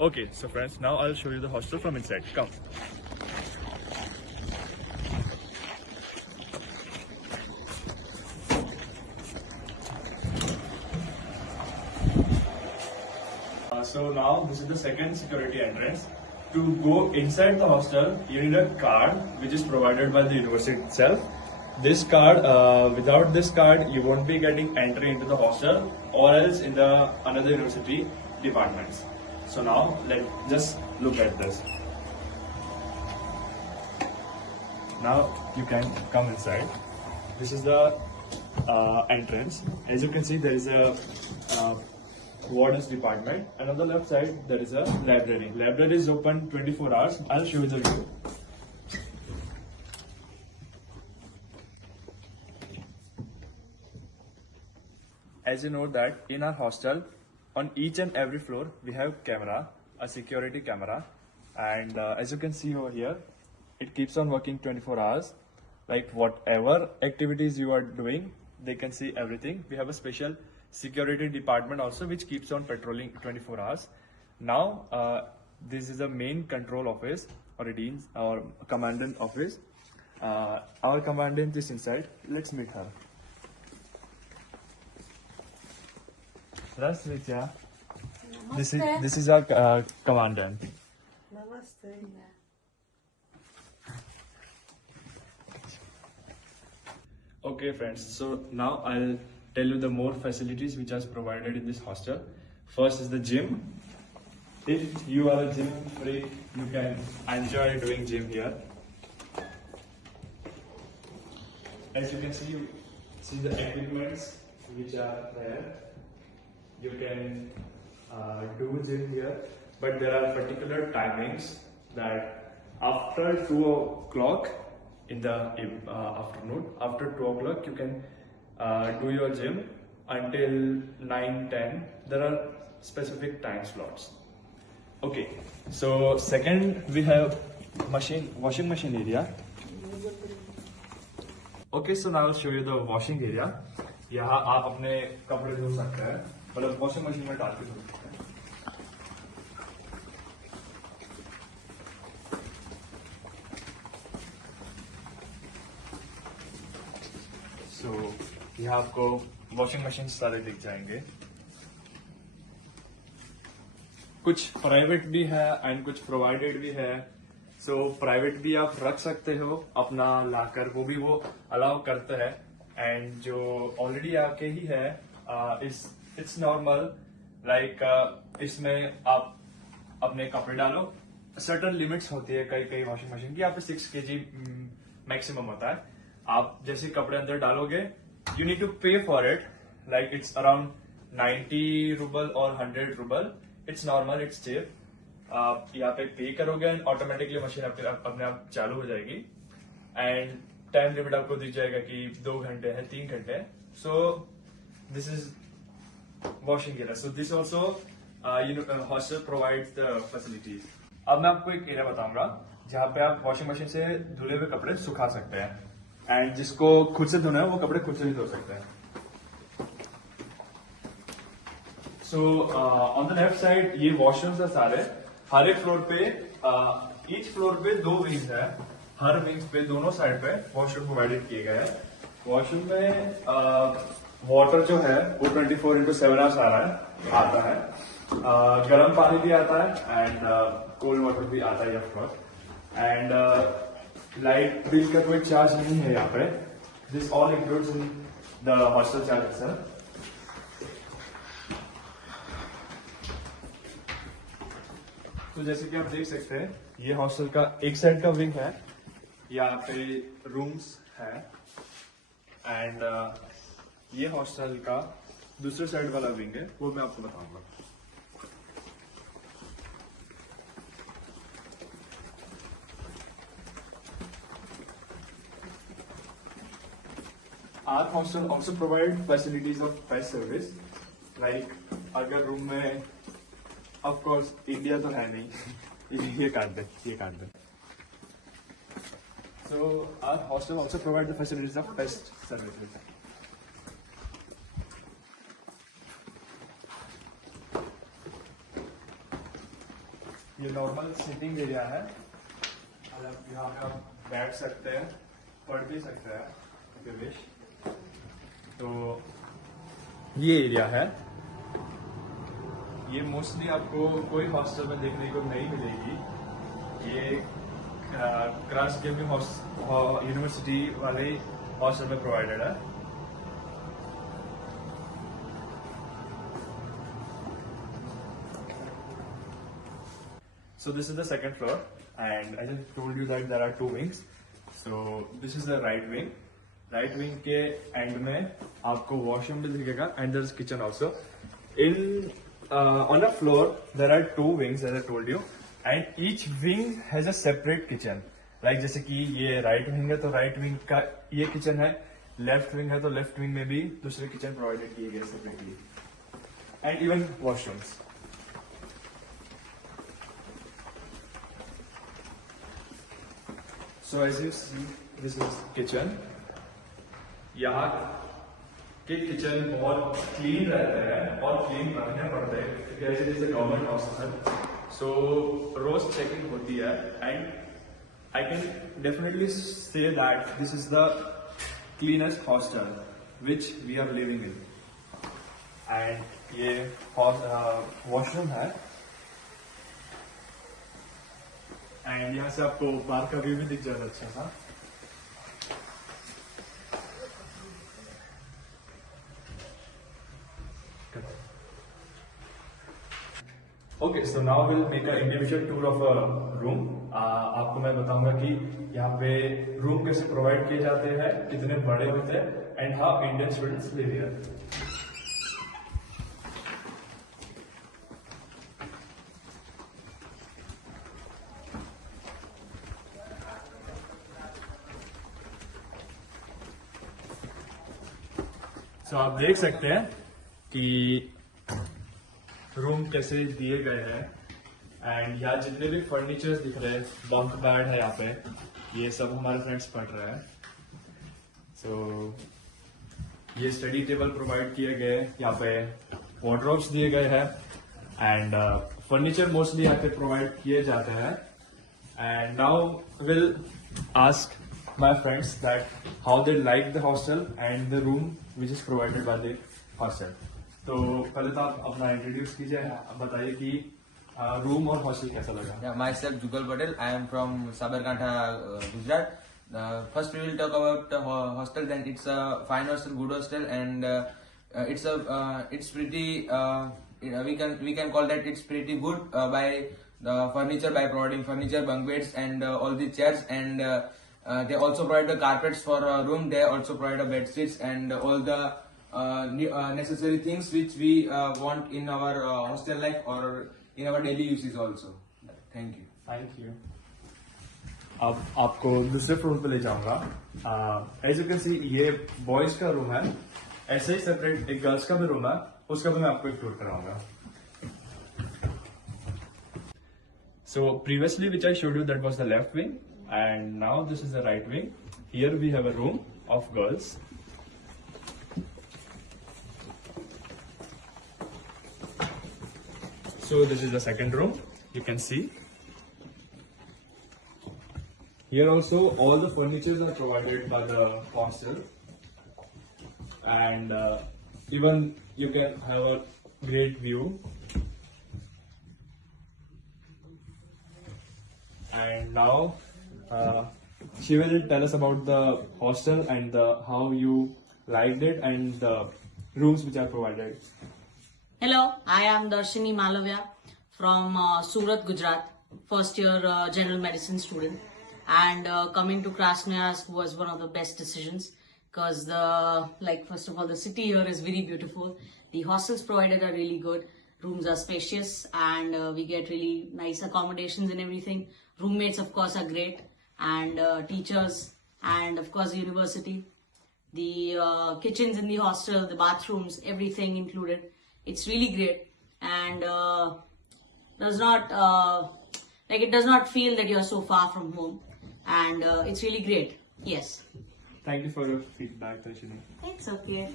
Okay, so friends, now I'll show you the hostel from inside. Come. So now this is the second security entrance. To go inside the hostel, you need a card which is provided by the university itself. This card, without this card, you won't be getting entry into the hostel or else in the another university departments. So now let's just look at this. Now you can come inside. This is the entrance. As you can see, there is a warden's department, and on the left side there is a library. Library is open 24 hours. I'll show you the view. As you know that in our hostel, on each and every floor we have camera, a security camera, and as you can see over here, it keeps on working 24 hours. Like whatever activities you are doing, they can see everything. We have a special security department also which keeps on patrolling 24 hours. Now this is the main control office or a dean's or commandant office. Our commandant is inside. Let's meet her. Здравствуйте. This is our commandant. Namaste. Okay friends, so now I'll tell you the more facilities which are provided in this hostel. First is the gym. If you are a gym freak, you can enjoy doing gym here. As you can see the equipments which are there. You can do gym here, but there are particular timings that after 2 o'clock in the afternoon, after 2 o'clock you can do your gym until 9-10. There are specific time slots. Okay, so second we have washing machine area. Okay, so now I'll show you the washing area. यहाँ आप अपने कपड़े धो सकते हैं, मतलब washing machine में डाल के धो सकते हैं. So यहाँ आपको वॉशिंग मशीन सारे दिख जाएंगे. कुछ प्राइवेट भी है एंड कुछ प्रोवाइडेड भी है. सो प्राइवेट भी आप रख सकते हो अपना लाकर, वो भी वो अलाउ करते हैं. एंड जो ऑलरेडी आके ही है इट्स नॉर्मल, लाइक इसमें आप अपने कपड़े डालो. सर्टन लिमिट्स होती है कई वॉशिंग मशीन की. यहाँ पे 6 kg मैक्सिमम होता है. आप जैसे कपड़े अंदर डालोगे you need to pay for it, like it's around 90 rouble और 100 rouble. It's normal, it's cheap. आप यहाँ पे पे करोगे एंड ऑटोमेटिकली मशीन अपने आप चालू हो जाएगी. एंड टाइम लिमिट आपको दिख जाएगा कि 2 घंटे है, 3 घंटे है. So this is washing area. So this also hostel provides the facilities. अब मैं आपको एक एरिया बताऊंगा जहाँ पे आप वॉशिंग मशीन से धुले हुए कपड़े सुखा सकते हैं. एंड जिसको खुद से धोना है वो कपड़े खुद से भी धो सकते हैं. So on the left side ये वॉशरूम्स है सारे. हर एक फ्लोर पे ईच फ्लोर पे 2 विंग्स है. हर विंग्स पे दोनों साइड पे वॉशरूम प्रोवाइडेड किए गए हैं. वॉशरूम में वाटर जो है वो 24/7 आवर्स आता है. गर्म पानी भी आता है एंड कोल्ड वाटर भी आता है of course. And light bill का कोई चार्ज नहीं है यहाँ पे. This all includes in the hostel charges है. तो जैसे कि आप देख सकते हैं ये हॉस्टल का एक साइड का विंग है. यहाँ पे रूम्स है एंड ये हॉस्टल का दूसरे साइड वाला विंग है, वो मैं आपको बताऊंगा. Our hostel also provide facilities of pet service. Like अगर रूम में ऑफ कोर्स इंडिया तो है नहीं. ये काट दे. So our hostel also provide the facilities of pest services. ये नॉर्मल सिटिंग एरिया है, मतलब यहाँ पे आप बैठ सकते हैं, पढ़ भी सकते हैं if you wish। तो ये एरिया है, ये मोस्टली आपको कोई हॉस्टल में देखने को नहीं मिलेगी। ये क्रास गेमिंग यूनिवर्सिटी वाले हॉस्टल में प्रोवाइडेड है। So this is the second floor, and I just told you that there are two wings. So this is the right wing. Right wing के end में आपको washroom भी दिखेगा, and there is kitchen also. On a floor there are two wings as I told you, and each wing has a separate kitchen. Like जैसे कि ये right wing है तो right wing का ये kitchen है, left wing है तो left wing में भी दूसरे kitchen provided किए गए separately, and even washrooms. So as you see, this is kitchen. यहाँ के किचन बहुत क्लीन रहते हैं और क्लीन रखने पड़ते हैं क्योंकि ऐसे जैसे गवर्नमेंट हॉस्पिटल, सो रोज चेकिंग होती है, and I can definitely say that this is the cleanest hostel which we are living in. And ये वॉशरूम है, एंड यहाँ से आपको बाहर का व्यू भी दिख जाएगा अच्छा सा। Okay, so now will make a individual tour of a room. आपको मैं बताऊंगा कि यहाँ पे रूम कैसे प्रोवाइड किए जाते हैं, कितने बड़े होते हैं, and how Indian students live here. तो आप देख सकते हैं कि रूम कैसे दिए गए हैं, एंड यहाँ जितने भी फर्नीचर्स दिख रहे हैं, बंक बेड है यहाँ पे, ये सब हमारे फ्रेंड्स पढ़ रहे हैं। सो ये स्टडी टेबल प्रोवाइड किए गए, यहाँ पे वार्डरोब्स दिए गए हैं, एंड फर्नीचर मोस्टली यहाँ पे प्रोवाइड किए जाते हैं। And now will ask my friends that how they like the hostel and the room which is provided by the hostel. तो पहले तो आप अपना इंट्रोड्यूस कीजिए, आप बताइए कि रूम और हॉस्टल कैसा लगा। Yeah, myself Jugal Patel. I am from Sabarkantha, Gujarat. First we will talk about the hostel. Then it's a fine hostel, good hostel, and it's pretty. We can call that it's pretty good by the furniture, by providing furniture, bunk beds, and all the chairs, and they also provide the carpets for a room. They also provide the bed sheets and all the necessary things which we want in our hostel life or in our daily uses also. Thank you. Thank you. अब आपको दूसरे floor पे ले जाऊंगा। As you can see ये boys का room है, ऐसे ही सेपरेट एक गर्ल्स का भी रूम है, उसका भी मैं आपको एक टूर कराऊंगा। So previously which I showed you that was the left wing, and now this is the right wing. Here we have a room of girls, so this is the second room. You can see here also all the furnitures are provided by the hostel, and even you can have a great view. And now she will tell us about the hostel and how you liked it and the rooms which are provided. Hello, I am Darshini Malavya from Surat, Gujarat, first year general medicine student, and coming to Krasnoyarsk was one of the best decisions because first of all the city here is very beautiful. The hostels provided are really good. Rooms are spacious and we get really nice accommodations and everything. Roommates of course are great, and teachers, and of course the university. The kitchens in the hostel, the bathrooms, everything included. It's really great, and does not it does not feel that you're so far from home, and it's really great. Yes. Thank you for your feedback, Darshini. It's okay.